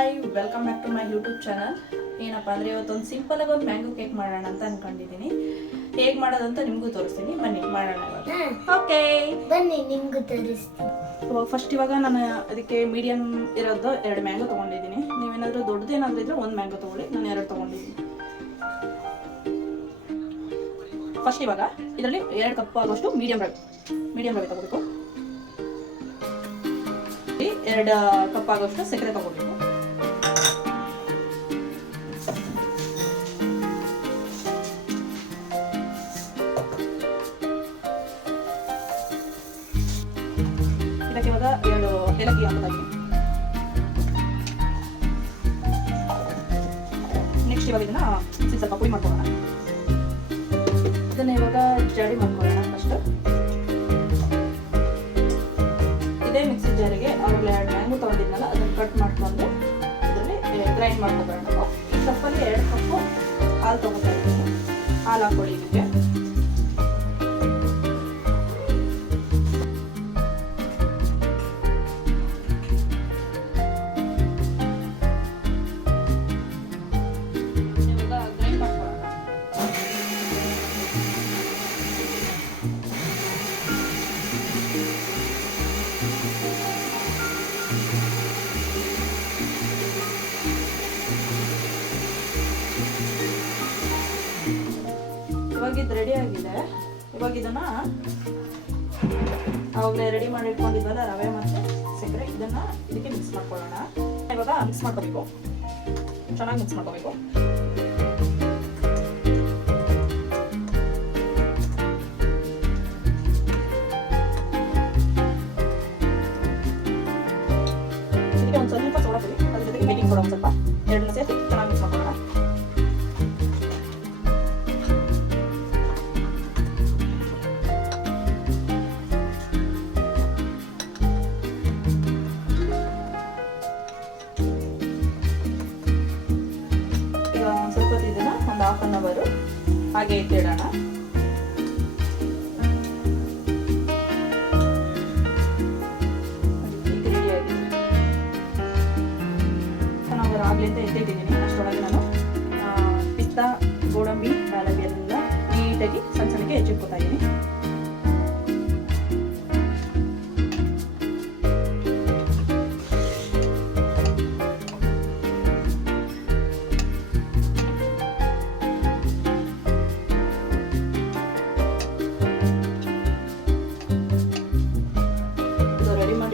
Hi, welcome back to my YouTube channel. ಏನಪ್ಪ ಅಂದರೆ ಇವತ್ತೊಂದು ಸಿಂಪಲ್ ಆಗಿ ಒಂದು ಮ್ಯಾಂಗೋ ಕೇಕ್ ಮಾಡೋಣ ಅಂತ ಅಂದ್ಕೊಂಡಿದ್ದೀನಿ. ಹೇಗೆ ಮಾಡೋದಂತ ನಿಮಗೂ ತೋರಿಸ್ತೀನಿ, ಬನ್ನಿ ಮಾಡೋಣ ಇವಾಗ. ಓಕೆ ಬನ್ನಿ ನಿಮ್ಗೂ ತೋರಿಸ್ತೀನಿ. ಫಸ್ಟ್ ಇವಾಗ ನಾನು ಅದಕ್ಕೆ ಮೀಡಿಯಮ್ ಇರೋದು 2 ಮ್ಯಾಂಗೋ ತೊಗೊಂಡಿದ್ದೀನಿ. ನೀವೇನಾದರೂ ದೊಡ್ಡದೇನಾದರೂ ಇದ್ರೆ 1 ಮ್ಯಾಂಗೋ ತೊಗೊಳ್ಳಿ, ನಾನು 2 ತೊಗೊಂಡಿದ್ದೀನಿ. ಫಸ್ಟ್ ಇವಾಗ ಇದರಲ್ಲಿ 2 ಕಪ್ ಆಗುವಷ್ಟು ಮೀಡಿಯಮ್ ರವೆ ತಗೋಬೇಕು. 2 ಕಪ್ ಆಗುವಷ್ಟು ಸಕ್ಕರೆ ತಗೋಬೇಕು. ಇದಕ್ಕೆ ಇವಾಗ 2 ಏಲಕ್ಕಿ ಹಾಕೋದಾಗಿದೆ. ನೆಕ್ಸ್ಟ್ ಇವಾಗ ಇದನ್ನ ಸ್ವಲ್ಪ ಪುಡಿ ಮಾಡ್ಕೊಳ್ಳೋಣ. ಇದನ್ನ ಇವಾಗ ಜಾಡಿ ಮಾಡ್ಕೊಳ್ಳೋಣ. ಫಸ್ಟ್ ಇದೇ ಮಿಕ್ಸಿ ಜಾರಿಗೆ ಆವಾಗಲೇ 2 ಮ್ಯಾಂಗೋ ತೊಗೊಂಡಿದ್ನಲ್ಲ ಅದನ್ನು ಕಟ್ ಮಾಡ್ಕೊಂಡು ಇದರಲ್ಲಿ ಗ್ರೈಂಡ್ ಮಾಡ್ಕೊಬೇಡ. ಈ ಕಪ್ಪಲ್ಲಿ 2 ಕಪ್ಪು ಹಾಲು ತೊಗೊತಾ ಇದ್ದೀನಿ. ಹಾಲು ಹಾಕೊಳ್ಳಿ ಇದಕ್ಕೆ. ಇವಾಗ ಇದು ರೆಡಿ ಆಗಿದೆ. ಇವಾಗ ಇದನ್ನ ಅವಾಗಲೇ ರೆಡಿ ಮಾಡಿ ಇಟ್ಕೊಂಡಿದ್ವಲ್ಲ ರವೆ ಮತ್ತು ಸಕ್ಕರೆ, ಇದನ್ನ ಇದಕ್ಕೆ ಮಿಕ್ಸ್ ಮಾಡ್ಕೊಳ್ಳೋಣ. ಇವಾಗ ಮಿಕ್ಸ್ ಮಾಡ್ಕೋಬೇಕು, ಚೆನ್ನಾಗಿ ಮಿಕ್ಸ್ ಮಾಡ್ಕೋಬೇಕು. ಇದಕ್ಕೆ ಒಂದು ಸ್ವಲ್ಪ ಸೋಡಾ ಪುಡಿ, ಅದ್ರ ಜೊತೆಗೆ ಬೇಕಿಂಗ್ ಸೋಡಾ ಒಂದು ಸ್ವಲ್ಪ, 2 ಸೇರಿಸಿ ಚೆನ್ನಾಗಿ ಮಿಕ್ಸ್ ಮಾಡ್ಕೊಳ್ಳೋಣ. ಸ್ವಲ್ಪ ಇದನ್ನ ಒಂದು 1/2 ಅವರ್ ಹಾಗೆ ಇಟ್ಟಿಡೋಣ. ಈಗ ರೆಡಿ ಆಗಿದೆ. 1 ಅವರ್ ಆಗಲಿ ಅಂತ ಎತ್ತಿಟ್ಟಿದ್ದೀನಿ. ಅಷ್ಟರೊಳಗೆ ನಾನು ಪಿಸ್ತಾ, ಗೋಡಂಬಿ, ಬಾದಾಮಿ ಎಲ್ಲ ನೀಟಾಗಿ ಸಣ್ಣಕ್ಕೆ ಹೆಚ್ಚಿಟ್ಕೊತಾ ಇದ್ದೀನಿ.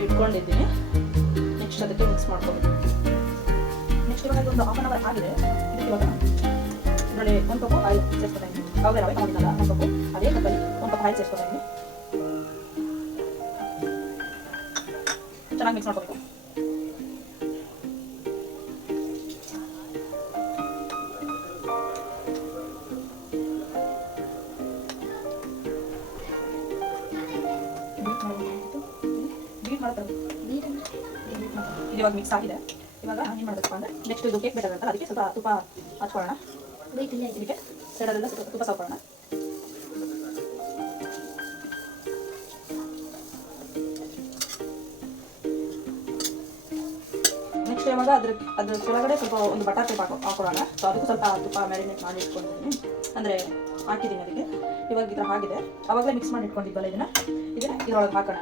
ಇಟ್ಕೊಂಡಿದ್ದೀನಿ. ನೆಕ್ಸ್ಟ್ ಅದಕ್ಕೆ ಮಿಕ್ಸ್ ಮಾಡ್ಕೋಬೇಕು. ನೆಕ್ಸ್ಟ್ ಇವಾಗ ಒಂದು 1/2 ಅವರ್ ಆಗಿದೆ. ಇದಕ್ಕೆ ಇವಾಗ ಇದರಲ್ಲಿ 1 ಕಪ್ ಆಯಿಲ್ ಸೇರಿಸ್ಕೊತಾ ಇದ್ದೀನಿ. ಅವಾಗ ರವೆ ತಗೊಂಡಿದ್ದಲ್ಲ 1 ಕಪ್, ಅದೇ ಕಪ್ಪಲ್ಲಿ 1 ಕಪ್ ಆಯಿಲ್ ಸೇರಿಸ್ಕೊತಾ ಇದ್ದೀನಿ. ಚೆನ್ನಾಗಿ ಮಿಕ್ಸ್ ಮಾಡ್ಕೋಬೇಕು. ಇದು ಇವಾಗ ಮಿಕ್ಸ್ ಆಗಿದೆ. ಇವಾಗ ಏನು ಮಾಡಬೇಕು ಅಂದರೆ ನೆಕ್ಸ್ಟ್ ಇದು ಕೇಕ್ ಬೇಟರ್ ಅಂತ ಅದಕ್ಕೆ ಸ್ವಲ್ಪ ತುಪ್ಪ ಹಚ್ಕೊಳ್ಳೋಣ. ಇದಕ್ಕೆ ಸೈಡಲ್ಲೆಲ್ಲ ಸ್ವಲ್ಪ ತುಪ್ಪ ಸಾಕೊಳ್ಳೋಣ. ನೆಕ್ಸ್ಟ್ ಇವಾಗ ಅದ್ರ ಕೆಳಗಡೆ ಸ್ವಲ್ಪ ಒಂದು ಬಟರ್ ಟೇಪ್ ಹಾಕೊಳ್ಳೋಣ. ಸೊ ಅದಕ್ಕೂ ಸ್ವಲ್ಪ ತುಪ್ಪ ಮ್ಯಾರಿನೇಟ್ ಮಾಡಿ ಇಟ್ಕೊಂಡಿದ್ದೀನಿ, ಅಂದರೆ ಹಾಕಿದ್ದೀನಿ ಅದಕ್ಕೆ. ಇವಾಗ ಈ ಥರ ಆಗಿದೆ. ಆವಾಗಲೇ ಮಿಕ್ಸ್ ಮಾಡಿ ಇಟ್ಕೊಂಡಿದ್ದಲ್ಲ ಇದನ್ನು ಇದರೊಳಗೆ ಹಾಕೋಣ.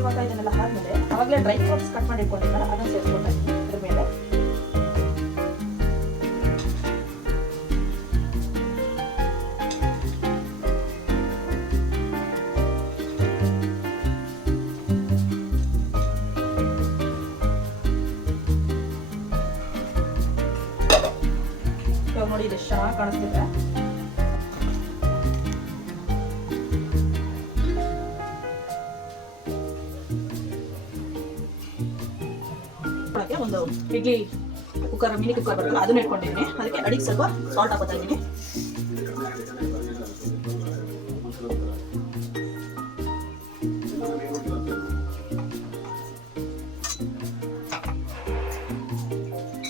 ಇವಾಗ ಇದನ್ನೆಲ್ಲ ಆದ್ಮೇಲೆ ಅವಾಗಲೇ ಡ್ರೈ ಫ್ರೂಟ್ಸ್ ಕಟ್ ಮಾಡಿ ಇಟ್ಕೊಂಡಿದ್ದಲ್ಲ ಅದನ್ನು ಸೇರಿಸ್ಕೊತಾ ಇದ್ದೀನಿ ಅದ್ರ ಮೇಲೆ. ಇವಾಗ ನೋಡಿ ಇದು ಚೆನ್ನಾಗಿ ಕಾಣಿಸ್ತಿದೆ. ಬೇಯಿಸ್ಕೊಳ್ಳೋಕ್ಕೆ ಒಂದು ಇಡ್ಲಿ ಕುಕ್ಕರ್ ಮಿನಿ ಕುಕ್ಕರ್ ಬರುತ್ತಲ್ಲ ಅದನ್ನ ಇಟ್ಕೊಂಡಿದ್ದೀನಿ. ಅದಕ್ಕೆ ಅಡಿಗೆ ಸ್ವಲ್ಪ ಸಾಲ್ಟ್ ಹಾಕೋತಾ ಇದ್ದೀನಿ.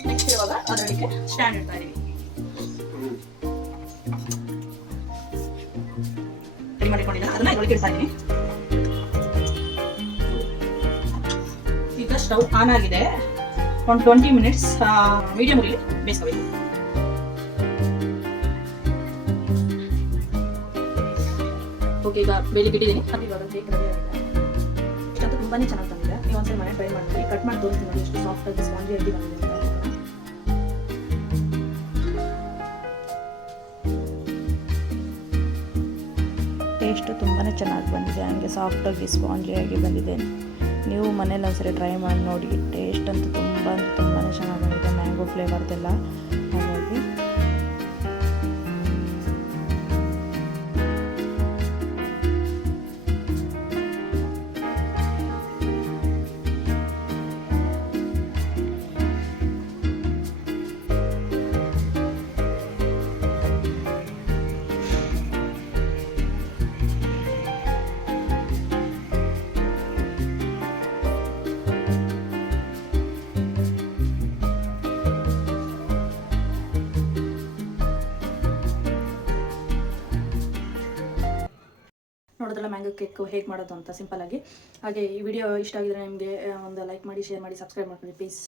ನೆಕ್ಸ್ಟ್ ಇವಾಗ ಅದರೊಳಗೆ ಸ್ಟ್ಯಾಂಡ್ ಇಡ್ತಾ ಇದ್ದೀವಿ. ರೆಡಿ ಮಾಡಿಕೊಂಡಿದ್ದೀನಿ, ಅದನ್ನ ಇದರೊಳಗೆ ಇಡ್ತಾ ಇದ್ದೀನಿ. ಈಗ ಸ್ಟವ್ ಆನ್ ಆಗಿದೆ. ಒಂದು 20 ಮಿನಿಟ್ಸ್ ಮೀಡಿಯಂ ಉರಿಲಿ ಬೇಯಿಸ್ಕೋಬೇಕು. ಓಕೆ, ಈಗ ಬೇಲಿಗೆ ಇಟ್ಟಿದ್ದೀನಿ. ಅದು ಇವಾಗ ಕೇಕ್ ರೆಡಿ ಆಗಿದೆ. ಇಷ್ಟಂತೂ ತುಂಬಾ ಚೆನ್ನಾಗಿ ಬಂದಿದೆ. ನೀವು ಒಂದ್ಸಲ ಮನೆ ಟ್ರೈ ಮಾಡಿ. ಕಟ್ ಮಾಡಿ ತೋರಿಸ್ತೀನಿ ನೋಡಿ ಎಷ್ಟು ಸಾಫ್ಟ್ ಆಗಿ ಸ್ಪಾಂಜಿ ಆಗಿ ಬಂದಿದೆ ಅಂತ. ಟೇಸ್ಟು ತುಂಬಾ ಚೆನ್ನಾಗಿ ಬಂದಿದೆ, ಹಂಗೆ ಸಾಫ್ಟಾಗಿ ಸ್ಪಾಂಜಿಯಾಗಿ ಬಂದಿದೆ. ನೀವು ಮನೇಲಿ ಒಂದ್ಸರಿ ಟ್ರೈ ಮಾಡಿ ನೋಡಿ. ಟೇಸ್ಟ್ ಅಂತೂ ತುಂಬಾ ಚೆನ್ನಾಗಿ ಬಂದಿದೆ, ಮ್ಯಾಂಗೋ ಫ್ಲೇವರ್ದೆಲ್ಲ. ಹಾಗಾಗಿ ನೋಡೋದ್ರಲ್ಲ ಮ್ಯಾಂಗೋ ಕೇಕ್ ಹೇಗೆ ಮಾಡೋದು ಅಂತ ಸಿಂಪಲ್ ಆಗಿ. ಹಾಗೆ ಈ ವಿಡಿಯೋ ಇಷ್ಟ ಆಗಿದ್ರೆ ನಿಮಗೆ ಒಂದು ಲೈಕ್ ಮಾಡಿ, ಶೇರ್ ಮಾಡಿ, ಸಬ್ಸ್ಕ್ರೈಬ್ ಮಾಡ್ಕೊಳ್ಳಿ ಪ್ಲೀಸ್.